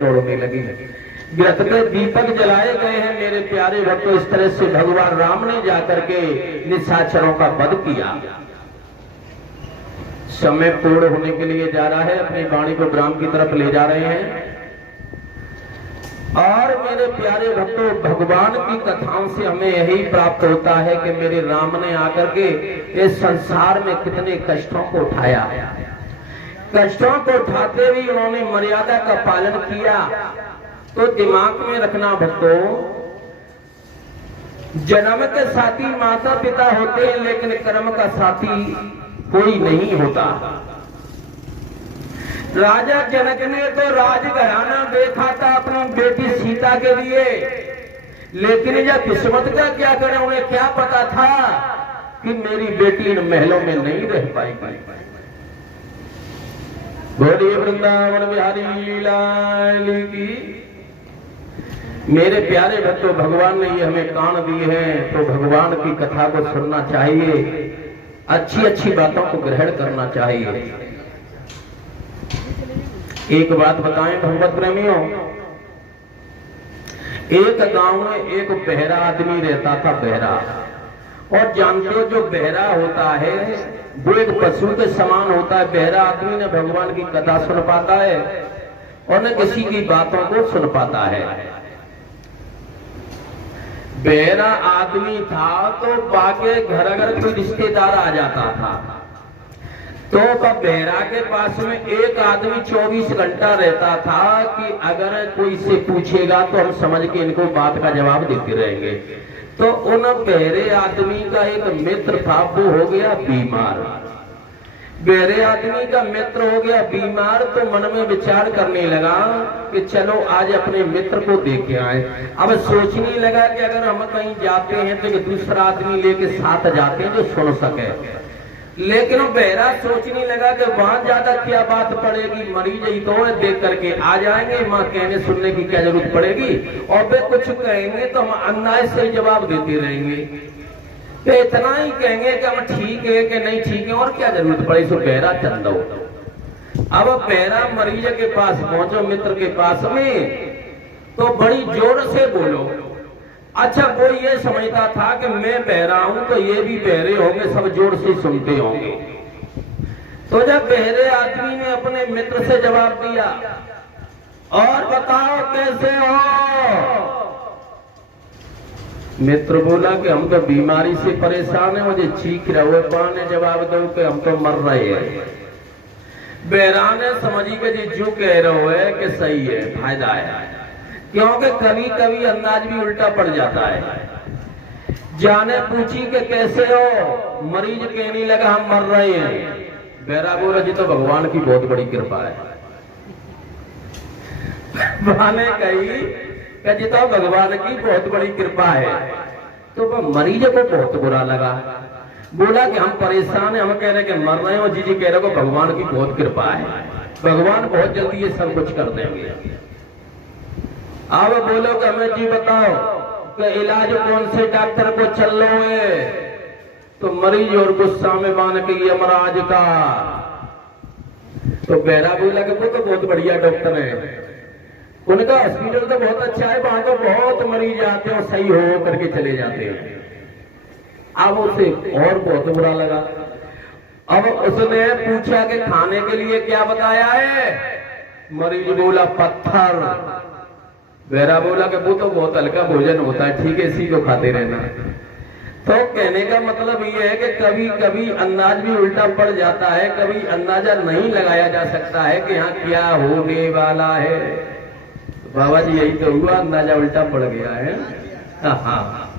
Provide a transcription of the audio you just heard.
तोड़ने लगी। व्रत के दीपक जलाए गए हैं मेरे प्यारे भक्तों। इस तरह से भगवान राम ने जाकर के निशाचरों का वध किया। समय पूर्ण होने के लिए जा रहा है, अपनी वाणी को विराम की तरफ ले जा रहे हैं। और मेरे प्यारे भक्तों, भगवान की कथाओं से हमें यही प्राप्त होता है कि मेरे राम ने आकर के इस संसार में कितने कष्टों को उठाया। कष्टों को उठाते हुए उन्होंने मर्यादा का पालन किया। तो दिमाग में रखना भक्तों, जन्म के साथी माता पिता होते हैं, लेकिन कर्म का साथी कोई नहीं होता। राजा जनक ने तो राजघराना देखा था अपनी बेटी सीता के लिए, लेकिन यह किस्मत का क्या करे, उन्हें क्या पता था कि मेरी बेटी इन महलों में नहीं रह पाएगी। बोलिए वृंदावन बिहारी लाल की। मेरे प्यारे भक्तों, भगवान ने ये हमें कान दिए हैं, तो भगवान की कथा को सुनना चाहिए, अच्छी अच्छी बातों को ग्रहण करना चाहिए। एक बात बताएं भगवत प्रेमियों, एक गांव में एक बहरा आदमी रहता था, बहरा। और जानते हो जो बहरा होता है वो एक पशु के समान होता है। बहरा आदमी ने भगवान की कथा सुन पाता है और न किसी की बातों को सुन पाता है। बहरा आदमी था तो बाके घर अगर कोई रिश्तेदार आ जाता था तो बहरा के पास में एक आदमी 24 घंटा रहता था कि अगर कोई से पूछेगा तो हम समझ के इनको बात का जवाब देते रहेंगे। तो उन बहरे आदमी का एक मित्र था, वो हो गया बीमार। बहरे आदमी का मित्र हो गया बीमार, तो मन में विचार करने लगा कि चलो आज अपने मित्र को देख के आए। अब सोचने लगा कि अगर हम कहीं जाते हैं तो एक दूसरा आदमी लेके साथ जाते हैं जो सुन सके। लेकिन बहरा सोचने लगा कि वहां ज्यादा क्या बात पड़ेगी, मरीज ही तो है, देख करके आ जाएंगे, मां कहने सुनने की क्या जरूरत पड़ेगी, और वे कुछ कहेंगे तो हम अन्याय से जवाब देते रहेंगे। तो इतना ही कहेंगे कि हम ठीक है कि नहीं ठीक है, और क्या जरूरत पड़े। सो बहरा चल दो। अब बहरा मरीज के पास पहुंचो, मित्र के पास में, तो बड़ी जोर से बोलो। अच्छा, वो ये समझता था कि मैं बहरा हूं तो ये भी बहरे होंगे, सब जोर से sुनते होंगे। तो जब बहरे आदमी ने अपने मित्र से जवाब दिया, और बताओ कैसे हो? मित्र बोला कि हम तो बीमारी से परेशान है, मुझे चीख रहा हुआ। पान ने जवाब दो कि हम तो मर रहे हैं। बहरा ने समझी कि जी जो कह रहे हो है कि सही है, फायदा है, क्योंकि कभी कभी अंदाज भी उल्टा पड़ जाता है। जाने पूछी कि कैसे हो? मरीज कहने लगा हम मर रहे हैं। बहरा बोला जी तो भगवान की बहुत बड़ी कृपा है। ने कही कि जी तो भगवान की बहुत बड़ी कृपा है। तो वह मरीज को बहुत बुरा लगा, बोला कि हम परेशान हैं, हम कह रहे कि मर रहे हो, जी कह रहे हो भगवान की बहुत कृपा है, भगवान बहुत जल्दी ये सब कुछ कर देंगे। अब बोलो कि हमें जी बताओ कि इलाज कौन से डॉक्टर को चल रहे है? तो मरीज और गुस्सा में मान के यमराज का। तो बहरा बोला कि वो तो बहुत बढ़िया डॉक्टर है, उनका हॉस्पिटल तो बहुत अच्छा है, वहां तो बहुत मरीज आते हैं, सही हो करके चले जाते हैं। अब उसे और बहुत बुरा लगा। अब उसने पूछा कि खाने के लिए क्या बताया है? मरीज बोला पत्थर। बहरा बोला कि वो तो बहुत हल्का भोजन होता है, ठीक है, इसी को खाते रहना। तो कहने का मतलब ये है कि कभी कभी अंदाज भी उल्टा पड़ जाता है, कभी अंदाजा नहीं लगाया जा सकता है कि यहाँ क्या होने वाला है। बाबा जी यही तो हुआ, अंदाजा उल्टा पड़ गया है। हाँ।